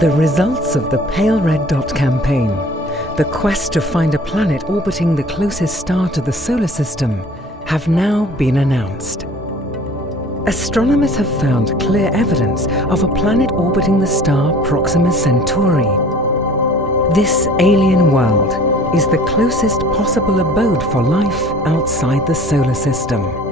The results of the Pale Red Dot campaign, the quest to find a planet orbiting the closest star to the solar system, have now been announced. Astronomers have found clear evidence of a planet orbiting the star Proxima Centauri. This alien world is the closest possible abode for life outside the solar system.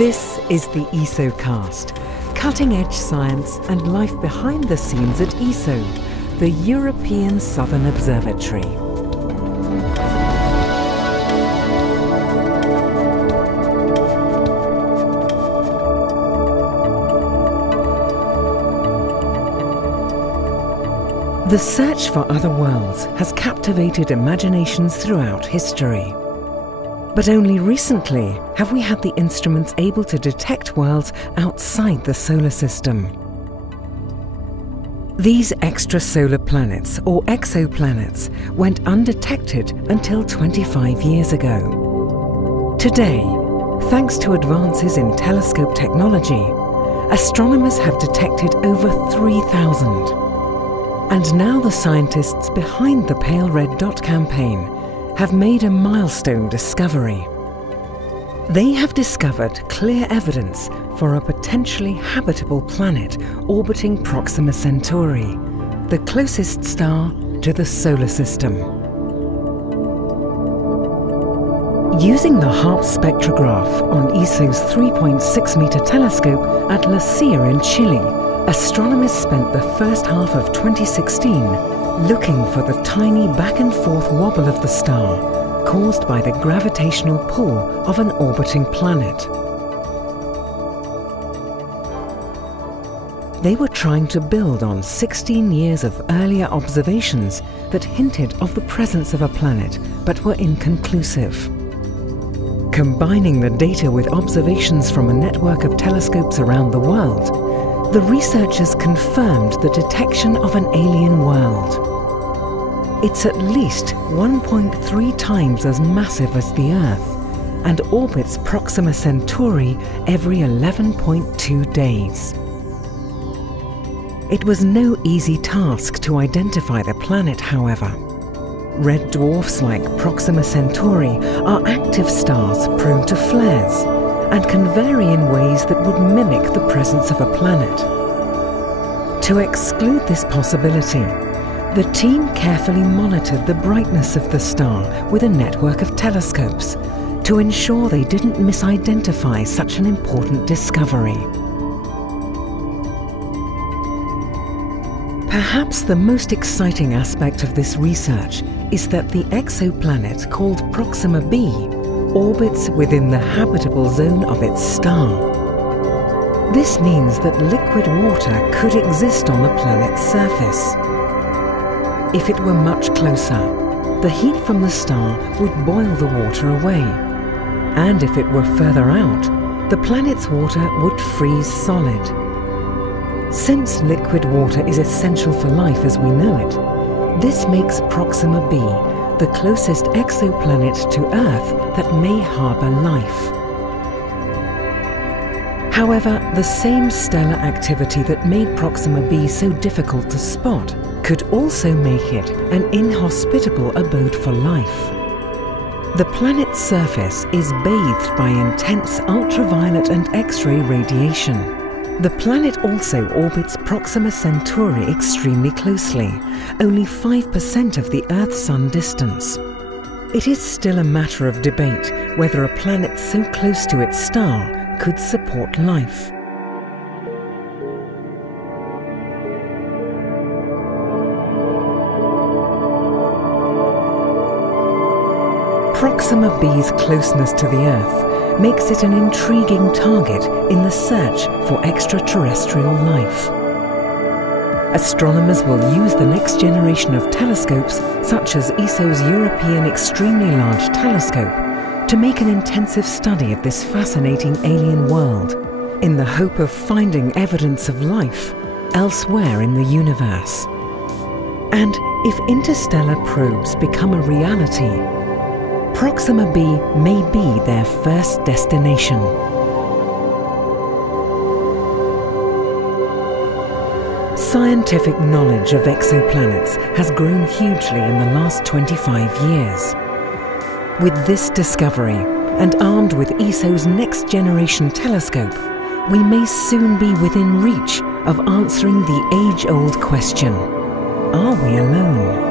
This is the ESOcast, cutting-edge science and life behind the scenes at ESO, the European Southern Observatory. The search for other worlds has captivated imaginations throughout history. But only recently have we had the instruments able to detect worlds outside the solar system. These extrasolar planets, or exoplanets, went undetected until 25 years ago. Today, thanks to advances in telescope technology, astronomers have detected over 3,000. And now the scientists behind the Pale Red Dot campaign have made a milestone discovery. They have discovered clear evidence for a potentially habitable planet orbiting Proxima Centauri, the closest star to the solar system. Using the HARP spectrograph on ESO's 3.6-meter telescope at La Silla in Chile, astronomers spent the first half of 2016 looking for the tiny back-and-forth wobble of the star caused by the gravitational pull of an orbiting planet. They were trying to build on 16 years of earlier observations that hinted of the presence of a planet but were inconclusive. Combining the data with observations from a network of telescopes around the world, the researchers confirmed the detection of an alien world. It's at least 1.3 times as massive as the Earth and orbits Proxima Centauri every 11.2 days. It was no easy task to identify the planet, however. Red dwarfs like Proxima Centauri are active stars prone to flares and can vary in ways that would mimic the presence of a planet. To exclude this possibility, the team carefully monitored the brightness of the star with a network of telescopes to ensure they didn't misidentify such an important discovery. Perhaps the most exciting aspect of this research is that the exoplanet called Proxima b orbits within the habitable zone of its star. This means that liquid water could exist on the planet's surface. If it were much closer, the heat from the star would boil the water away. And if it were further out, the planet's water would freeze solid. Since liquid water is essential for life as we know it, this makes Proxima b the closest exoplanet to Earth that may harbour life. However, the same stellar activity that made Proxima b so difficult to spot could also make it an inhospitable abode for life. The planet's surface is bathed by intense ultraviolet and X-ray radiation. The planet also orbits Proxima Centauri extremely closely, only 5% of the Earth-Sun distance. It is still a matter of debate whether a planet so close to its star could support life. Proxima b's closeness to the Earth makes it an intriguing target in the search for extraterrestrial life. Astronomers will use the next generation of telescopes, such as ESO's European Extremely Large Telescope, to make an intensive study of this fascinating alien world, in the hope of finding evidence of life elsewhere in the universe. And if interstellar probes become a reality, Proxima b may be their first destination. scientific knowledge of exoplanets has grown hugely in the last 25 years. With this discovery, and armed with ESO's next-generation telescope, we may soon be within reach of answering the age-old question: are we alone?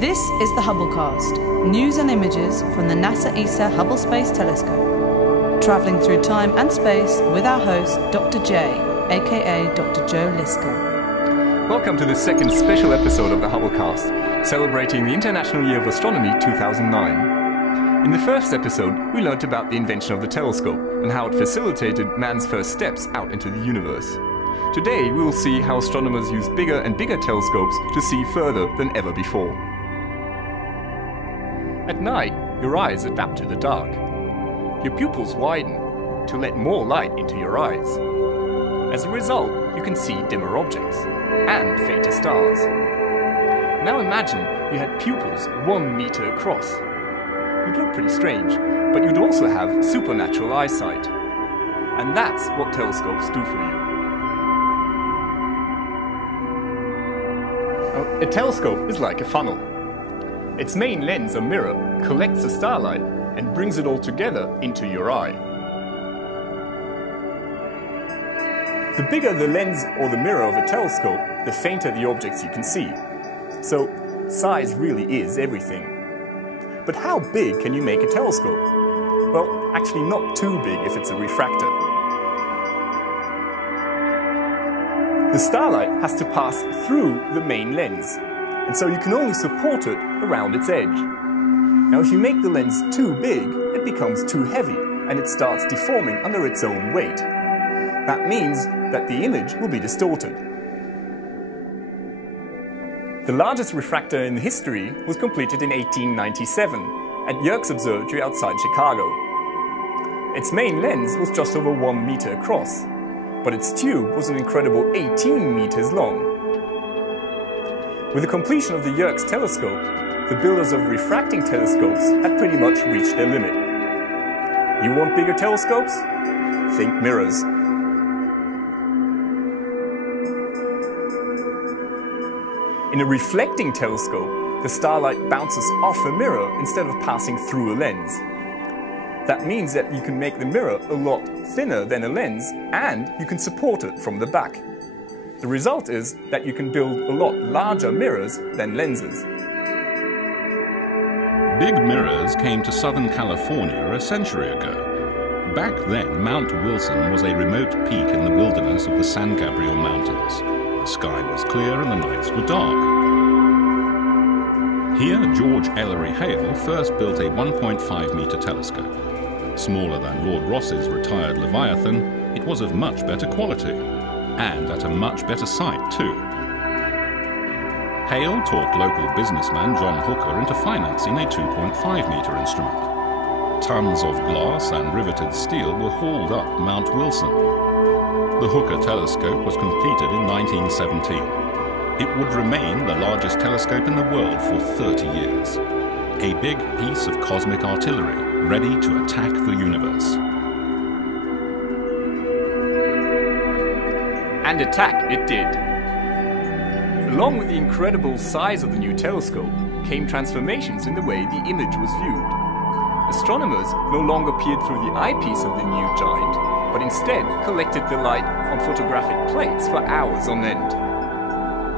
This is the Hubblecast, news and images from the NASA ESA Hubble Space Telescope, travelling through time and space with our host, Dr. J, aka Dr. Joe Liska. Welcome to the second special episode of the Hubblecast, celebrating the International Year of Astronomy 2009. In the first episode, we learnt about the invention of the telescope and how it facilitated man's first steps out into the universe. Today, we will see how astronomers use bigger and bigger telescopes to see further than ever before. At night, your eyes adapt to the dark. Your pupils widen to let more light into your eyes. As a result, you can see dimmer objects and fainter stars. Now imagine you had pupils 1 meter across. You'd look pretty strange, but you'd also have supernatural eyesight. And that's what telescopes do for you. A telescope is like a funnel. Its main lens or mirror collects the starlight and brings it all together into your eye. The bigger the lens or the mirror of a telescope, the fainter the objects you can see. So, size really is everything. But how big can you make a telescope? Well, actually not too big if it's a refractor. The starlight has to pass through the main lens, and so you can only support it around its edge. Now if you make the lens too big, it becomes too heavy and it starts deforming under its own weight. That means that the image will be distorted. The largest refractor in history was completed in 1897 at Yerkes Observatory outside Chicago. Its main lens was just over 1 meter across, but its tube was an incredible 18 meters long. With the completion of the Yerkes telescope, the builders of refracting telescopes had pretty much reached their limit. You want bigger telescopes? Think mirrors. In a reflecting telescope, the starlight bounces off a mirror instead of passing through a lens. That means that you can make the mirror a lot thinner than a lens, and you can support it from the back. The result is that you can build a lot larger mirrors than lenses. Big mirrors came to Southern California a century ago. Back then, Mount Wilson was a remote peak in the wilderness of the San Gabriel Mountains. The sky was clear and the nights were dark. Here, George Ellery Hale first built a 1.5-meter telescope. Smaller than Lord Ross's retired Leviathan, it was of much better quality, and at a much better sight too. Hale talked local businessman John Hooker into financing a 2.5-meter instrument. Tons of glass and riveted steel were hauled up Mount Wilson. The Hooker telescope was completed in 1917. It would remain the largest telescope in the world for 30 years. A big piece of cosmic artillery, ready to attack the universe. And attack it did. Along with the incredible size of the new telescope came transformations in the way the image was viewed. Astronomers no longer peered through the eyepiece of the new giant, but instead collected the light on photographic plates for hours on end.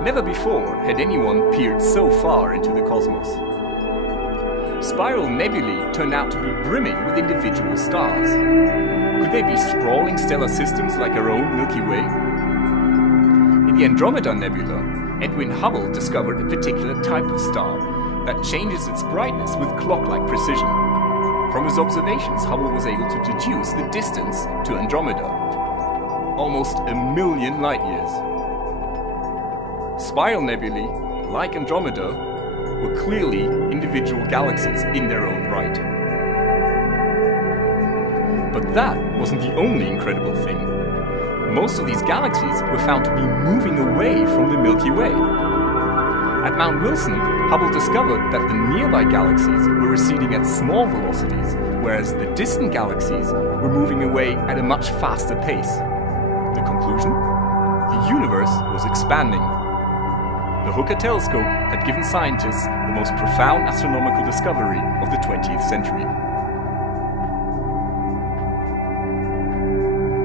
Never before had anyone peered so far into the cosmos. Spiral nebulae turned out to be brimming with individual stars. Could they be sprawling stellar systems like our own Milky Way? In the Andromeda Nebula, Edwin Hubble discovered a particular type of star that changes its brightness with clock-like precision. From his observations, Hubble was able to deduce the distance to Andromeda, almost 1 million light-years. Spiral nebulae, like Andromeda, were clearly individual galaxies in their own right. But that wasn't the only incredible thing. Most of these galaxies were found to be moving away from the Milky Way. At Mount Wilson, Hubble discovered that the nearby galaxies were receding at small velocities, whereas the distant galaxies were moving away at a much faster pace. The conclusion? The universe was expanding. The Hooker telescope had given scientists the most profound astronomical discovery of the 20th century.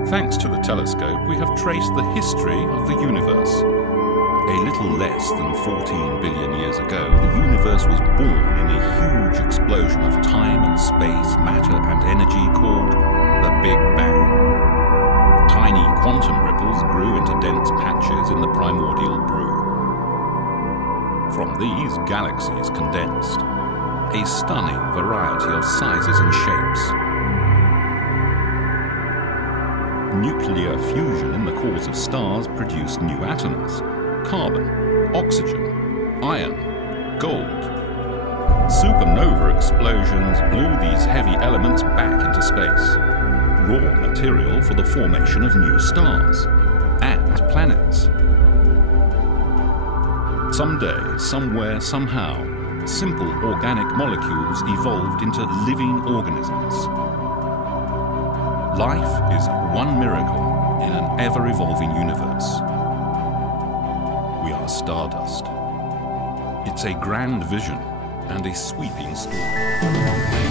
Thanks to the telescope, we have traced the history of the universe. A little less than 14 billion years ago, the universe was born in a huge explosion of time and space, matter and energy called the Big Bang. Tiny quantum ripples grew into dense patches in the primordial brew. From these, galaxies condensed, a stunning variety of sizes and shapes. Nuclear fusion in the cores of stars produced new atoms: carbon, oxygen, iron, gold. Supernova explosions blew these heavy elements back into space, raw material for the formation of new stars and planets. Someday, somewhere, somehow, simple organic molecules evolved into living organisms. Life is one miracle in an ever-evolving universe. We are stardust. It's a grand vision and a sweeping story.